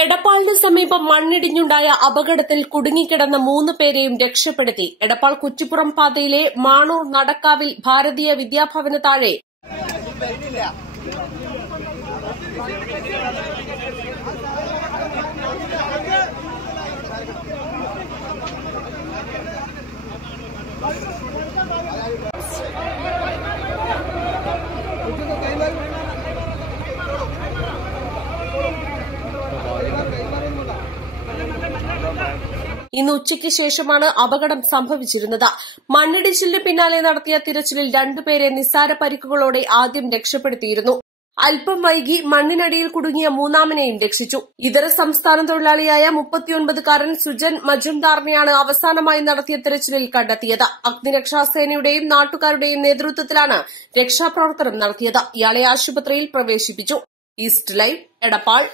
എടപ്പാളിന് സമീപം മണ്ണിടിഞ്ഞുണ്ടായ അപകടത്തിൽ കുടുങ്ങിക്കിടന്ന മൂന്ന് പേരെയും രക്ഷപ്പെടുത്തി. എടപ്പാൾ കുറ്റിപ്പുറം പാതയിലെ മാണൂർ നടക്കാവിൽ ഭാരതീയ വിദ്യാഭവന് താഴെ. ഇന്ന് ഉച്ചയ്ക്ക് ശേഷമാണ് അപകടം സംഭവിച്ചിരുന്നത്. മണ്ണിടിച്ചിലിന് പിന്നാലെ നടത്തിയ തിരച്ചിലിൽ രണ്ടുപേരെ നിസ്സാര പരിക്കുകളോടെ ആദ്യം രക്ഷപ്പെടുത്തിയിരുന്നു. അല്പം വൈകി മണ്ണിനടിയിൽ കുടുങ്ങിയ മൂന്നാമനെയും രക്ഷിച്ചു. ഇതര സംസ്ഥാന തൊഴിലാളിയായ മുപ്പത്തിയൊൻപതുകാരൻ സുജൻ മജുംദാറിനെയാണ് അവസാനമായി നടത്തിയ തെരച്ചിലിൽ കണ്ടെത്തിയത്. അഗ്നിരക്ഷാസേനയുടെയും നാട്ടുകാരുടെയും നേതൃത്വത്തിലാണ് രക്ഷാപ്രവർത്തനം നടത്തിയത്. ഇയാളെ ആശുപത്രിയിൽ പ്രവേശിപ്പിച്ചു. East live Edappal.